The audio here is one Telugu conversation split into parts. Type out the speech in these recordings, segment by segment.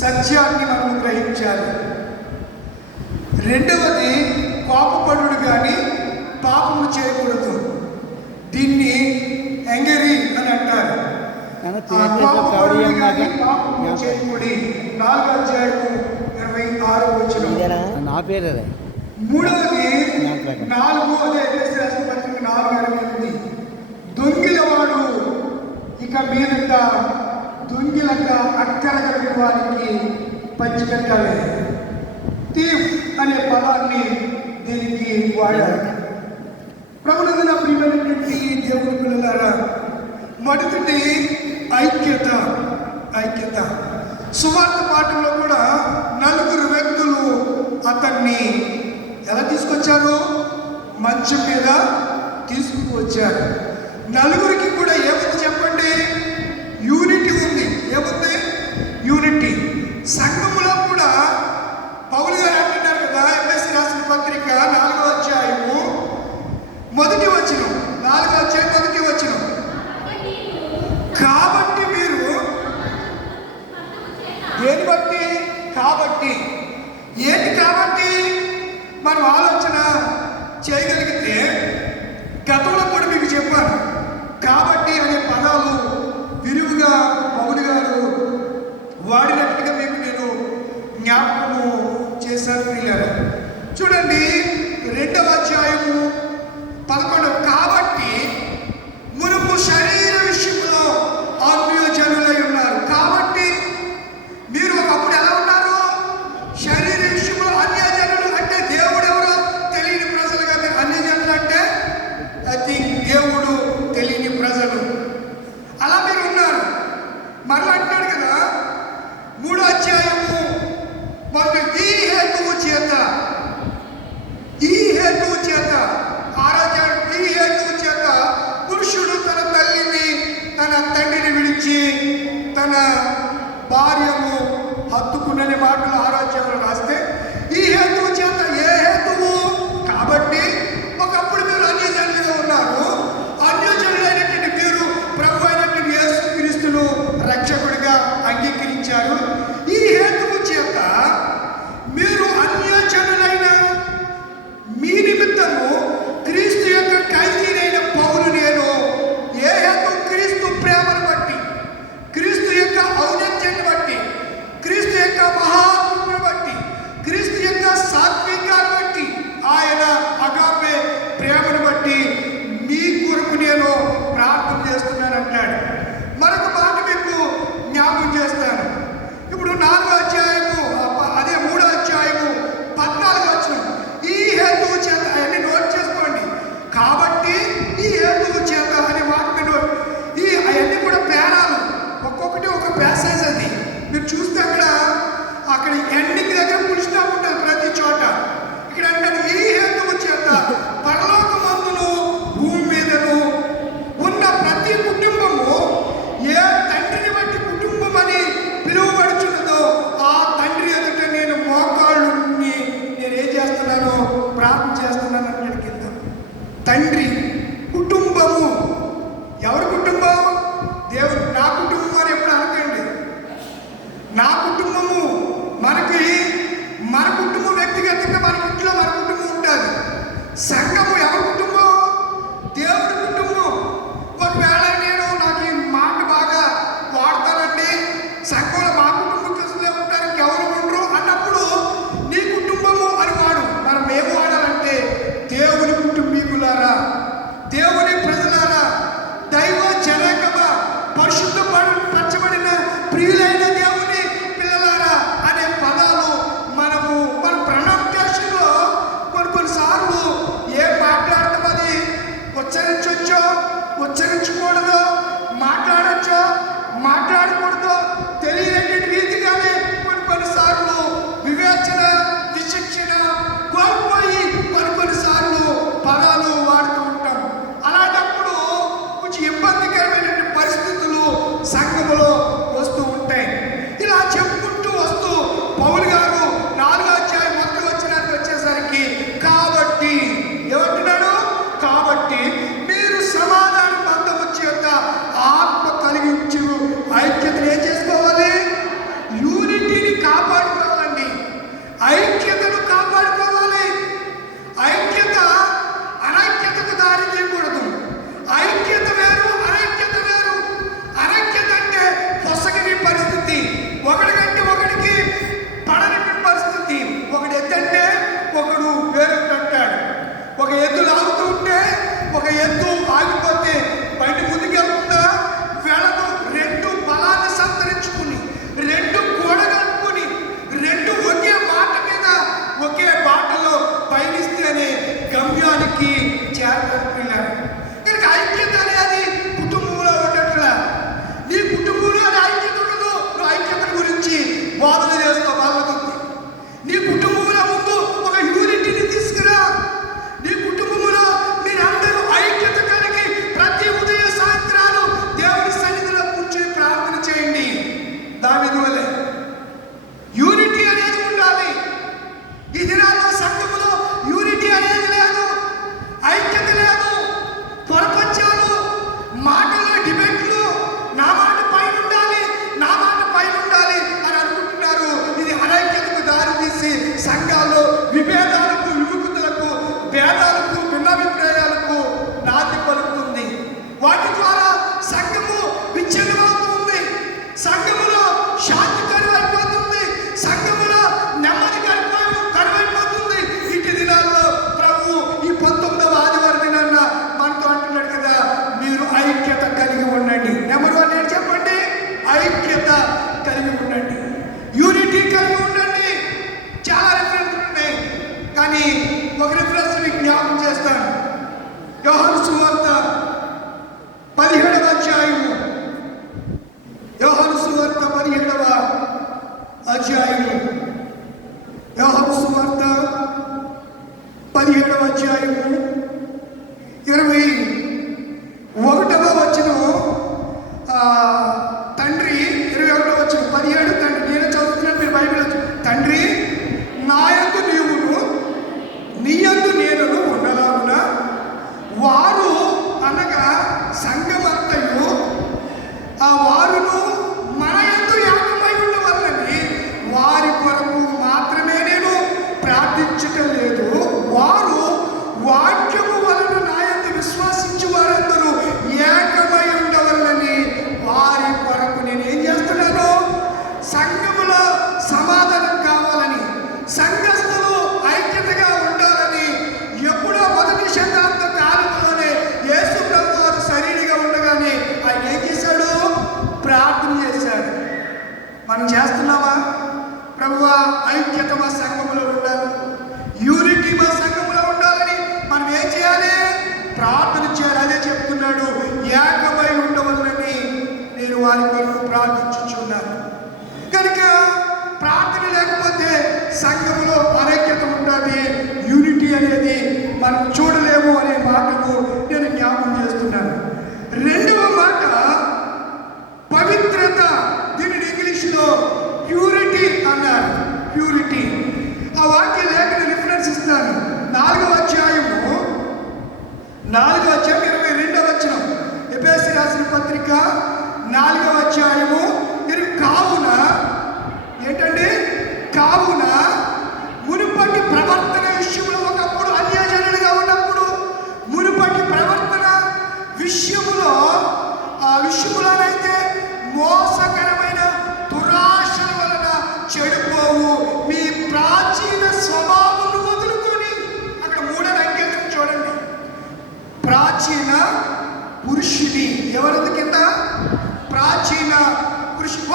సత్యాన్ని మనము గ్రహించాలి. రెండవది కోపపడు కానీ పాపము చేయకూడదు. దీన్ని ఎంగరి అని అంటారు. నా పేరు దొంగిలవాడు ఇక మీదట దొంగిలంగా అక్కర కలిగిన వారికి పంచిపెట్టాలి తీఫ్ అనే పదాన్ని దీనికి వాడారు. ప్రభునందన ప్రియమైనటువంటి దేవుని పిల్లలారా మొదటి ఐక్యత ఐక్యత. సువార్త పాఠంలో కూడా నలుగురు వ్యక్తులు అతన్ని ఎలా తీసుకొచ్చారు? మంచం మీద తీసుకువచ్చారు నలుగురికి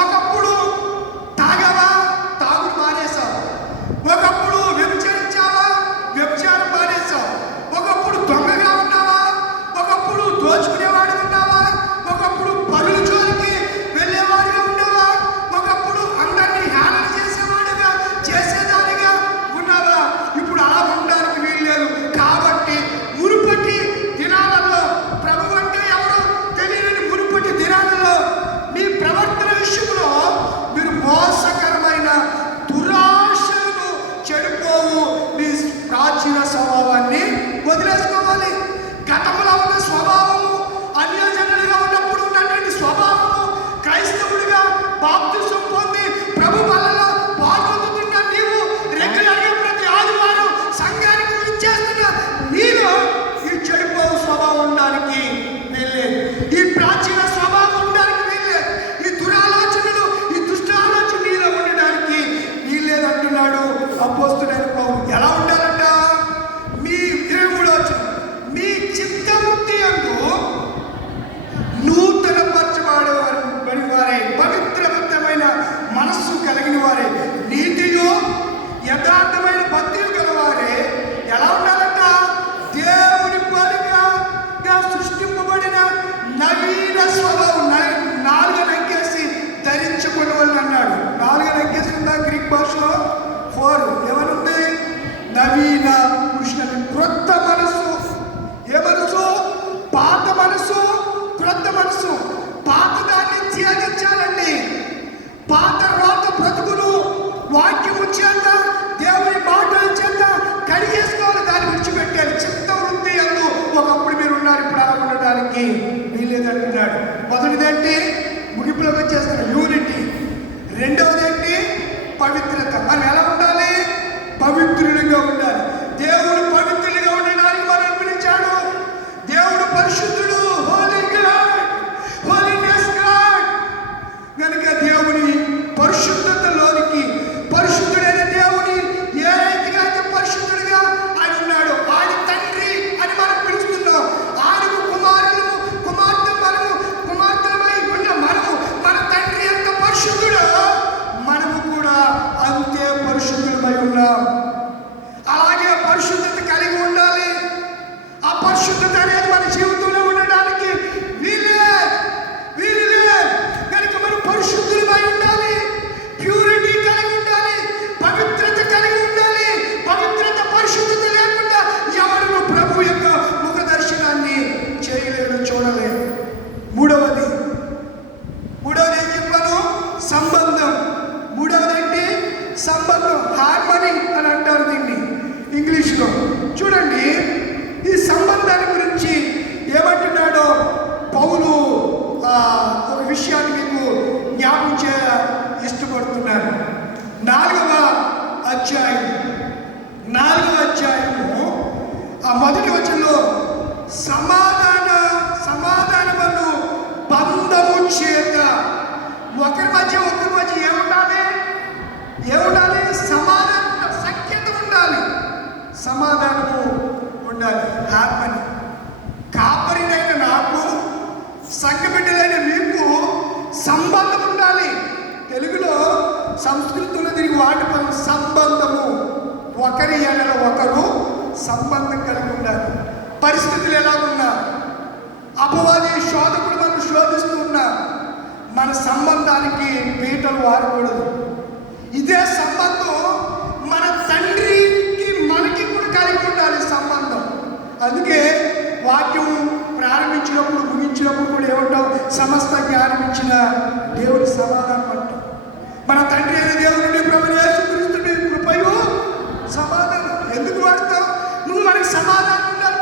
ఒకప్పుడు చేసుకోవడానికి వీల్లేదంటున్నాడు. మొదటిదేంటి ముగింపులోకి వచ్చేస్తున్న యూనిటీ. రెండవదేంటి పవిత్రత. మరి ఎలా ఉండాలి? పవిత్రుడిగా ఉండాలి. లాభమని కాపరినైన నాకు సంఘబిడ్డలైన మీకు సంబంధం ఉండాలి. తెలుగులో సంస్కృతిలో తిరిగి వాటి సంబంధము. ఒకరి ఎడల ఒకరు సంబంధం కలిగి ఉండాలి. పరిస్థితులు ఎలా ఉన్నా అపవాది శోధకుడు మనం శోధిస్తూ ఉన్నా మన సంబంధానికి పీటలు వారకూడదు ఇదే సంబంధం అందుకే వాక్యం ప్రారంభించినప్పుడు ముగించినప్పుడు కూడా ఏమంటాం సమస్త జ్ఞానం ఇచ్చిన దేవుడి సమాధానం అంటాం మన తండ్రి అయిన దేవుడి ప్రభుత్వ కృపయు సమాధానం. ఎందుకు వాడతావు? నువ్వు మనకి సమాధానం ఉండాలి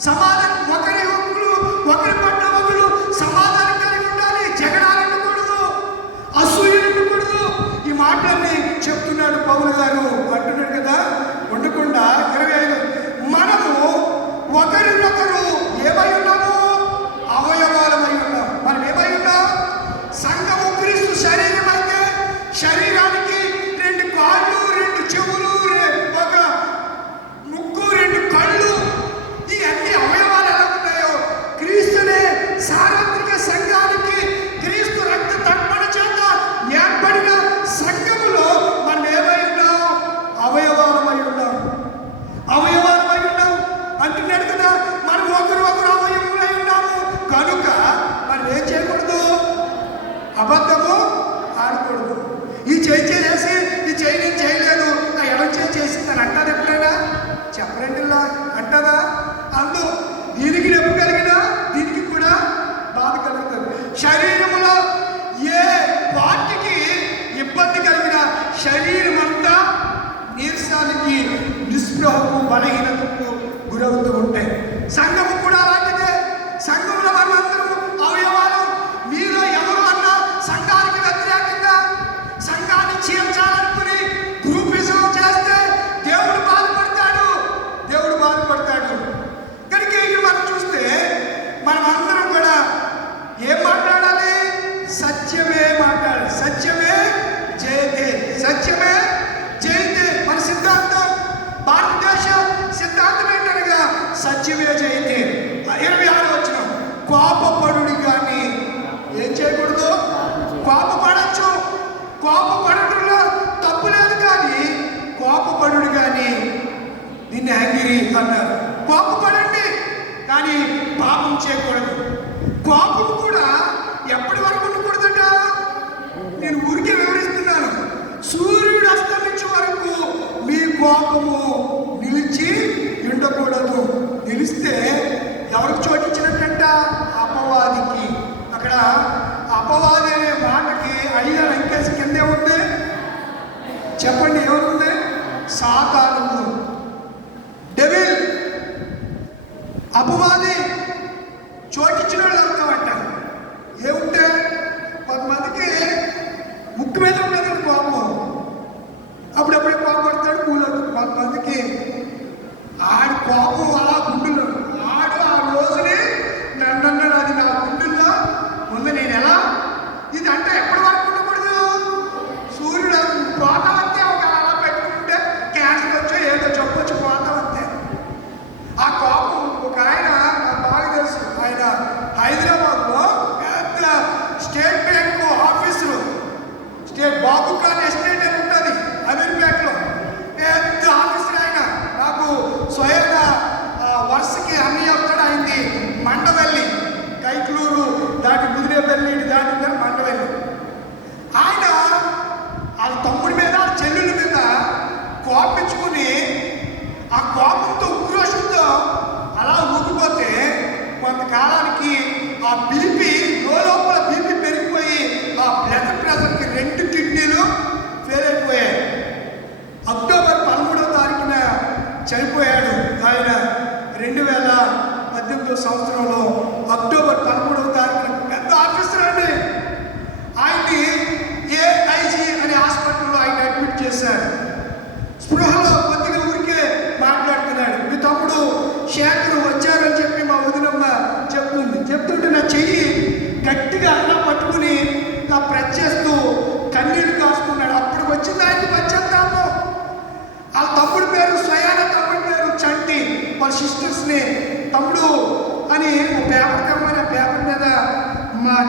సమాధానం ఒకరి ఒకరు ఒకరి పట్ల ఒకరు సమాధానం కలిగి ఉండాలి. జగడాలనకూడదు అసూయనకూడదు ఈ మాటలన్నీ చెప్తున్నాడు పౌరు గారు. అంటున్నాడు కదా ನಿಸ್ಪೃಹಕ್ಕೂ ಬಲಹೀನಕ್ಕೂ ಗುರವತ್ತುಗೊಂಡೆ ಸಂಗಮ పాపించేయకూడదు కోపం కూడా ఎప్పటి వరకు ఉండకూడదట? నేను ఊరికే వివరిస్తున్నాను. సూర్యుడు అస్తమించే వరకు మీ కోపము నిలిచి ఉండకూడదు నిలిస్తే ఎవరికి చోటించినట్టంట అపవాదికి. అక్కడ అపవాది అనే మాటకి అయ్యా వెంకటేష్ కిందే ఉంది. చెప్పండి ఏమనుంది సాకాలము డెవిల్. అపవాది.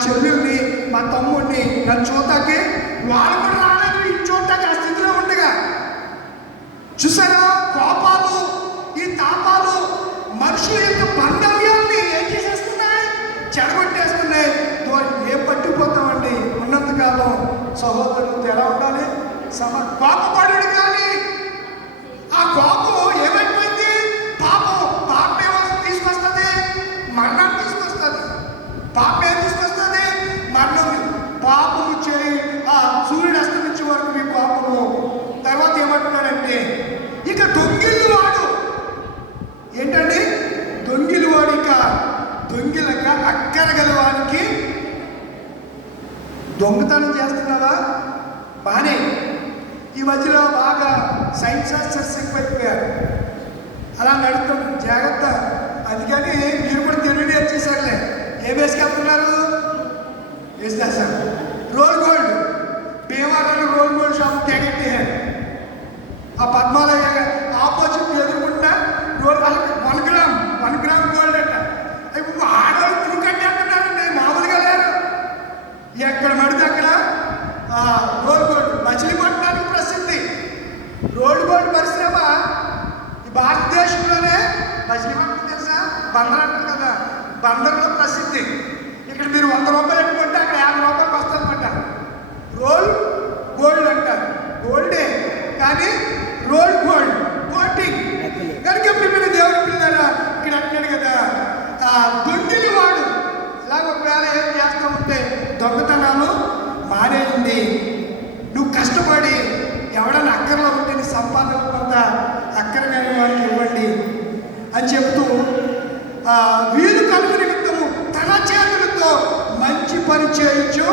చెల్లెల్ని మా తమ్ముడిని నా చూతాకి వాళ్ళు కూడా రాలేదు. ఈ చూతాకి ఆ స్థితిలో ఉండగా. చూసారా? కోపాలు ఈ తాపాలు మనుషుల యొక్క బంధవ్యాన్ని ఏం చేసేస్తున్నాయి చెడగొట్టేస్తున్నాయి ఏం పట్టిపోతామండి? ఉన్నంతకాలం సహోదరు ఎలా ఉండాలి? సమ కోపడు కానీ ఆ కోపం ఏమైపోయింది? పాపం పాపే తీసుకొస్తుంది? మరణాన్ని తీసుకొస్తుంది. పాపే దొంగతనం చేస్తున్నావా? బానే. ఈ మధ్యలో బాగా సైన్స్ శాస్త్రస్ ఎక్కువైపోయారు అలా నడుస్తాం. జాగ్రత్త. అందుకని మీరు కూడా తెలుగు నేర్చేశారులే. ఏ వేసుకెళ్తున్నారు వేసేసారు roll gold. Bhimavaram roll gold shop తెగెట్టారు ఆ పద్మాలయ ఆపోజిట్ ఎదుర్కొంటా రోల్ వాళ్ళకి one gram one gram gold అంట ఇప్పుడు ఆడవాళ్ళు తిరుగు కట్టేస్తున్నారండి మామూలుగా లేరు ఎక్కడ పడితే అక్కడ ఆ, రోడ్ గోల్డ్ మచిలీపట్నానికి ప్రసిద్ధి రోడ్ గోల్డ్ పరిశ్రమ ఈ భారతదేశంలోనే పశ్చిమ తెలుసా? బందర్ అంటారు కదా. బందర్లో ప్రసిద్ధి. ఇక్కడ మీరు వంద రూపాయలు పెట్టుకుంటే అక్కడ యాభై రూపాయలకు వస్తుందన్నమాట రోల్ గోల్డ్ అంటారు. గోల్డే. కానీ రోల్ గోల్డ్ కోటింగ్ కనుక ఇప్పుడు మీరు దేవుడి పిల్లరా ఇక్కడ అంటాడు కదా ఆ దొంగిలి వాడు. ఇలాగ ఒకవేళ ఏం చేస్తూ ఉంటే దొంగతనాలు మానేయండి. నువ్వు కష్టపడి ఎవడన్నా అక్కర్లో ఉంటే నీ సంపాదన వారికి ఇవ్వండి అని చెబుతూ ఆ, వీలు కలుగు నిమిత్తము తన చేతులతో మంచి పని చేయొచ్చు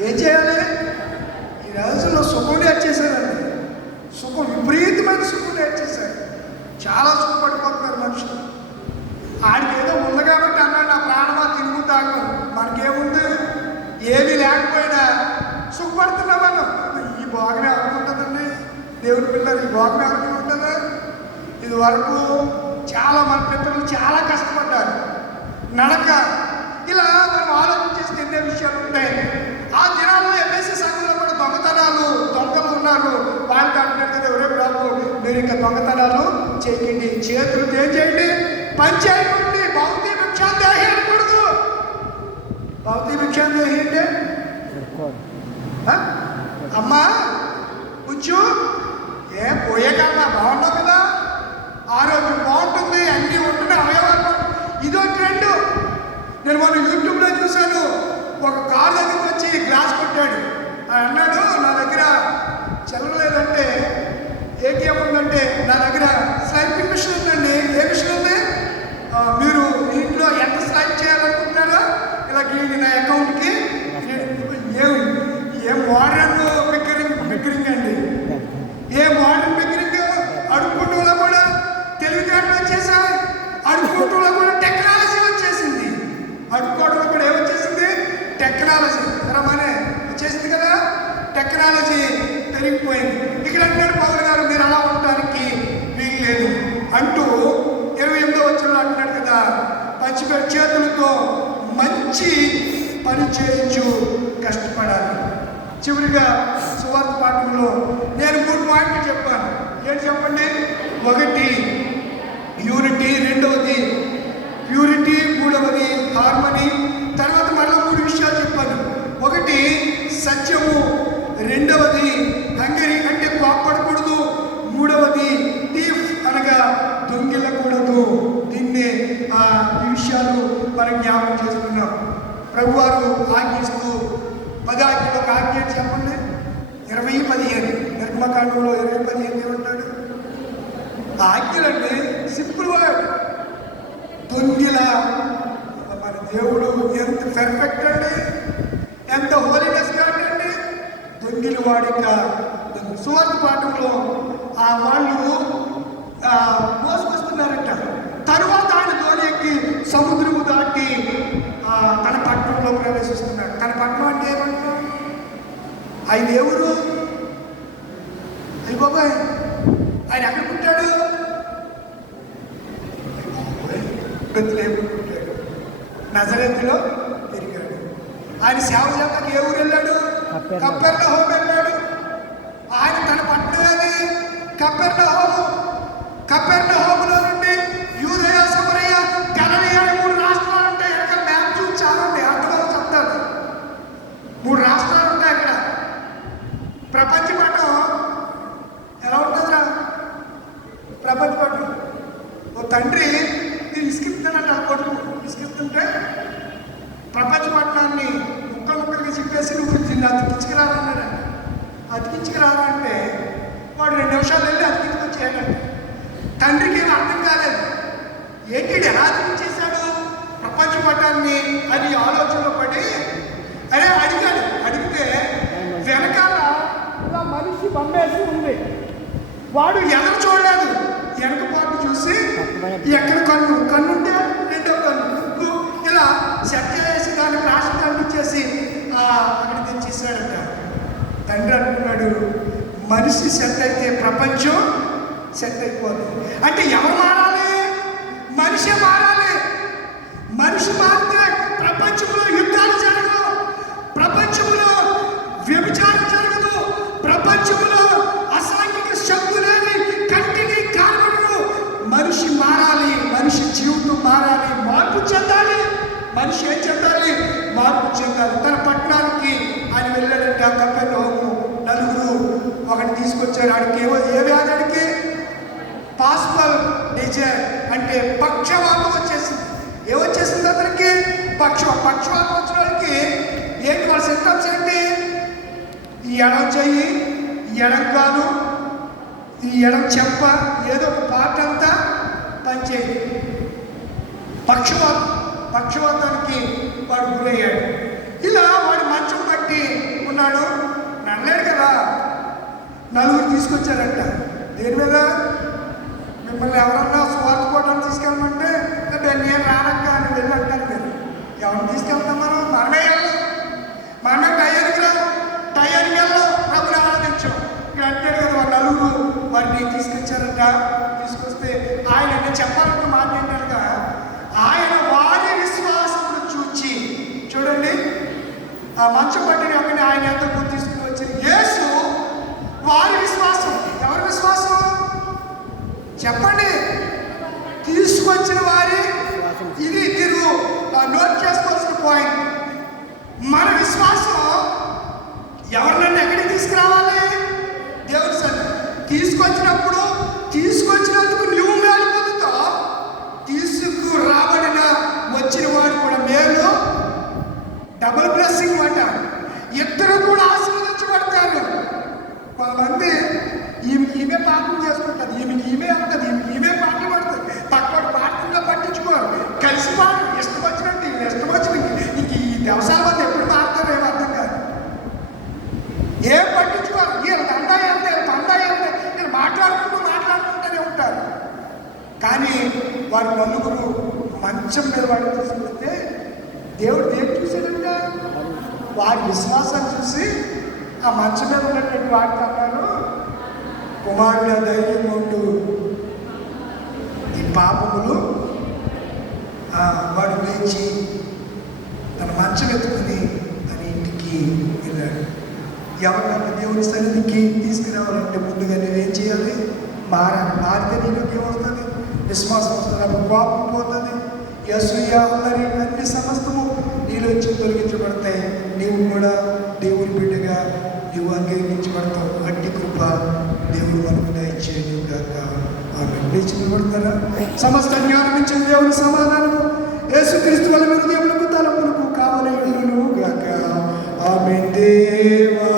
ఏం చేయాలి? ఈ రోజుల్లో సుఖం నేర్చేశారండి. సుఖం విపరీతమైన సుఖం నేర్చేశారు. చాలా సుఖపడిపోతున్నారు మనుషులు. ఆడికి ఏదో ఉంది కాబట్టి అన్నాడు నా ప్రాణమా తిరుగు తాగు మనకేముంది? ఏమీ లేకపోయినా సుఖపడుతున్నా మనం ఈ భోగం అనుకుంటుందండి దేవుని పిల్లలు ఈ భోగం అనుకుంటుంది ఇది వరకు చాలా మన పిల్లలు చాలా కష్టపడ్డారు. నడక ఇలా మనం ఆలోచన చేస్తే ఎన్నో విషయాలు ఉంటాయి. ఆ దినాల్లో ఎంఎస్సీ సంఘంలో కూడా దొంగతనాలు దొంగలు ఉన్నారు. వాళ్ళకి అంటున్నారు కదా ఎవరే బాబు మీరు ఇంకా దొంగతనాలు చేయకండి చేతులు ఏం చేయండి పంచాయతీ చేయకండి భౌతిక భిక్షాందేహి అనకూడదు. భౌతిక భిక్షాందేహి అమ్మా కూర్చో. ఏ పోయేకన్నా బాగున్నావు కదా. ఆరోగ్యం బాగుంటుంది అన్నీ ఉంటున్నాయి అవయవాలు. ఇదో ట్రెండ్. నేను మొన్న యూట్యూబ్లో చూశాను ఒక కార్ దగ్గరికి వచ్చి గ్లాస్ కొట్టాడు. అన్నాడు నా దగ్గర చెల్లలేదంటే ఏటీఎం ఉందంటే నా దగ్గర సైకిల్ మిషన్ ఉందండి ఏ మిషన్ ఉంది? మీరు ఈ ఎంత స్లైప్ చేయాలనుకుంటున్నారో ఇలా గీయండి నా అకౌంట్కి ఏం ఏం మోడర్న్ పిక్కరింగ్ పిక్కరింగ్ అండి ఏ మోడర్న్ పిక్కరింగ్ అడుక్కుంటూలో కూడా తెలివితేటలు వచ్చేసాయి అడుక్కుంటూలో కూడా టెక్నాలజీ వచ్చేసింది అడుక్కోవడంలో కూడా ఏమొచ్చేసింది టెక్నాలజీ రమనే వచ్చేసింది కదా టెక్నాలజీ పెరిగిపోయింది ఇక్కడ అంటాడు పవన్ గారు మీరు అలా ఉండడానికి వీలు లేదు అంటూ ఇరవై ఎనిమిదో వచ్చిన అంటున్నాడు కదా పచ్చిపెట్టి చేతులతో మంచి పని చేయించు కష్టపడాలి. చివరిగా సువార్త పాఠంలో నేను మూడు పాయింట్లు చెప్పాను. ఏంటి చెప్పండి? ఒకటి యూనిటీ రెండవది ప్యూరిటీ మూడవది హార్మనీ తర్వాత మరలా మూడు విషయాలు చెప్పాను. ఒకటి సత్యము. రెండవది హంగరీ అంటే కోప్పడకూడదు. మూడవది టీఫ్ అనగా దొంగిలకూడదు. దీన్ని ఆ, ఈ విషయాలు మనం జ్ఞాపకం చేసుకున్నాం ప్రభువారు ఆజ్ఞిస్తూ పది ఒక ఆజ్ఞ ఏంటి చెప్పండి. ఇరవై పదిహేను నిర్మకాండంలో ఇరవై పదిహేను ఏమంటాడు ఆజ్ఞలండి సింపుల్ వర్డ్. దొంగిల మన దేవుడు ఎంత పెర్ఫెక్ట్ అండి. ఎంత హోలీనెస్ కాదండి దొంగిలి వాడిక సువర్ణ పాఠంలో ఆ వాళ్ళు మోసుకొస్తున్నారంట మోసుకొస్తున్నారట. తరువాత ఆయన ధోని సముద్రం సముద్రము దాటి ఆ, తన పట్టణంలో ప్రవేశిస్తున్నాడు. తన పట్టణం అంటే ఏమంటారు? ఆయన ఎవరు? అయ్యి బాబాయ్ ఆయన ఎక్కడ పుట్టాడు? పుట్టాడు. నజరెత్తులో పెరిగాడు. ఆయన సేవ చేయడానికి ఏ ఊరు వెళ్ళాడు. కప్పెర్ల హోమ్ వెళ్ళాడు. ఆయన తన పట్టణాన్ని కప్పెర్ల హోము కప్పెర్ల హోములో నుండి యూదయ సమరయ గలలియ అనే మూడు రాష్ట్రాలు ఉంటాయి ఎక్కడ మ్యాప్ చూసి చాలండి అర్థమవుతుంది చెప్తాను చెప్పేసి నువ్వు దీన్ని అతికించుకురారా అన్నాడు అతికించుకురారా అంటే వాడు రెండు నిమిషాలు వెళ్ళి అతికించుకొచ్చేయాలంట తండ్రికి ఏం అర్థం కాలేదు. ఏంటి ఎలా చేశాడు? ప్రపంచ పటాన్ని అని ఆలోచనలో పడి అరే అడిగాడు. అడిగితే వెనకాల ఇలా మనిషి బమ్మేసి ఉంది. వాడు ఎదురు చూడలేదు. వెనక పాటు చూసి ఎక్కడ కన్ను? కన్నుంటే రెండో కన్ను. ఇలా సెట్ చేసి దానికి రాసి తండ్రి అంటున్నాడు మనిషి సెట్ అయితే ప్రపంచం సెట్ అయిపోతుంది అంటే ఎవరు మారాలి? మనిషి మారాలి. మనిషి మారితే ప్రపంచంలో యుద్ధాలు జరగదు. ప్రపంచంలో వ్యభిచారం జరగదు. ప్రపంచంలో అసాంఘిక శక్తులేని కంటిని కారణము మనిషి మారాలి మనిషి జీవితం మారాలి మార్పు చెందాలి. మనిషి ఏం చెందాలి? మార్పు చెందాలి. తన పట్టణానికి ఆయన వెళ్ళాడంటే కప్పెన్నోము ఒకటి తీసుకొచ్చారు. ఆడికి ఏవో ఏ వ్యాధానికి? పాస్పల్ డిజైర్ అంటే పక్షవాతం వచ్చేసింది. ఏమొచ్చేసింది అతనికి? పక్ష పక్షవాతం వచ్చిన వాళ్ళకి ఏంటి వాళ్ళ సిమ్టమ్స్ ఏంటి? ఈ ఎడం చెయ్యి ఈ ఎడం కాలు ఈ ఎడం చెంప ఏదో ఒక పార్ట్ అంతా పనిచేయదు. పక్ష పక్షవాతానికి వాడు గురయ్యాడు ఇలా వాడు మంచం పట్టి ఉన్నాడు నడలేడు కదా నలుగురు తీసుకొచ్చారంట. దేని మీద మిమ్మల్ని ఎవరన్నా స్వార్థ కోటం తీసుకెళ్ళమంటే నేను రానక్క అని వెళ్ళి అంటారు మీరు. ఎవరిని తీసుకెళ్తాం మనం? మనమే వెళ్ళాం మనమే టైర్కి రా టైర్కి వెళ్ళాం ప్రభుని ఆరాధించాం ఇక్కడ అంటాడు కదా వాళ్ళ నలుగురు. వారిని తీసుకొచ్చారంట. తీసుకొస్తే ఆయన నేను చెప్పాలన్న మాట ఏంటనగా ఆయన వారి విశ్వాసం చూచి చూడండి. ఆ మంచం పట్టిన ఒకటి ఆయన ఎంతకు తీసుకుని వచ్చి యేసు వారి విశ్వాసం. ఎవరి విశ్వాసం? చెప్పండి. తీసుకొచ్చిన వారి ఇది మీరు నోట్ చేసుకోవాల్సిన పాయింట్ మన విశ్వాసం ఎవరినన్నా ఎక్కడికి తీసుకురావాలి? దేవుడు సన్ని తీసుకొచ్చినప్పుడు తీసుకొచ్చినందుకు నువ్వు మేలు పొందుతావు. తీసుకురాబడిన వచ్చిన వాడు కూడా మేలు. డబుల్ బ్లెస్సింగ్ అంట ఇద్దరు కూడా ఆశ కొంతమంది ఈమె ఈమె పాఠం చేసుకుంటుంది ఈమె ఈమె ఉంటుంది ఈమె ఈమె పాటలు పడుతుంది. పక్కవాడు పాఠంగా పట్టించుకోరు. కలిసి పాడు. ఇష్టం వచ్చినట్టు ఇష్టం వచ్చినట్టు ఇంక ఈ దేవసాల మంది ఎప్పుడు మారుతారో ఏమో అర్థం కాదు. ఏం పట్టించుకోరు? వీళ్ళ దండా ఎంత వీళ్ళ దండా ఏంటి నేను మాట్లాడుకుంటూ మాట్లాడుకుంటూనే ఉంటారు. కానీ వారి నలుగురు మంచం మీద వాడిని తీసుకెళ్తే దేవుడు ఏం చూశాడంటే? వారి విశ్వాసాన్ని చూసి ఆ మంచం మీద ఉన్నటువంటి వాడికి అన్నారు కుమారుడ ధైర్యం ఉండు ఈ పాపములు వాడు లేచి తన మంచం ఎత్తుకుని తన ఇంటికి వెళ్ళాడు. ఎవరినన్నా దేవుని సన్నిధికి తీసుకురావాలంటే ముందుగా నేనేం చేయాలి? మారాలి. మారితే నీలోకి ఏమొస్తుంది? విశ్వాసం వస్తుంది. అప్పుడు కోపం పోతుంది. యసూయ అల్లరి అన్ని సమస్తము నీలోంచి తొలగించబడతాయి. నీవు కూడా దేవుని బిడ్డగా నీవు అంగీకరించబడతావు అట్టి కృప దేవుడు మనకు దయచేయను గాక. ఆమె లేచి నిలబడతారా? సమస్త జ్ఞానం ఇచ్చిన దేవుని సమాధానము యేసుక్రీస్తు వల్ల మీరు దేవునికి తలపులకు కావలి గాక. ఆమె దేవా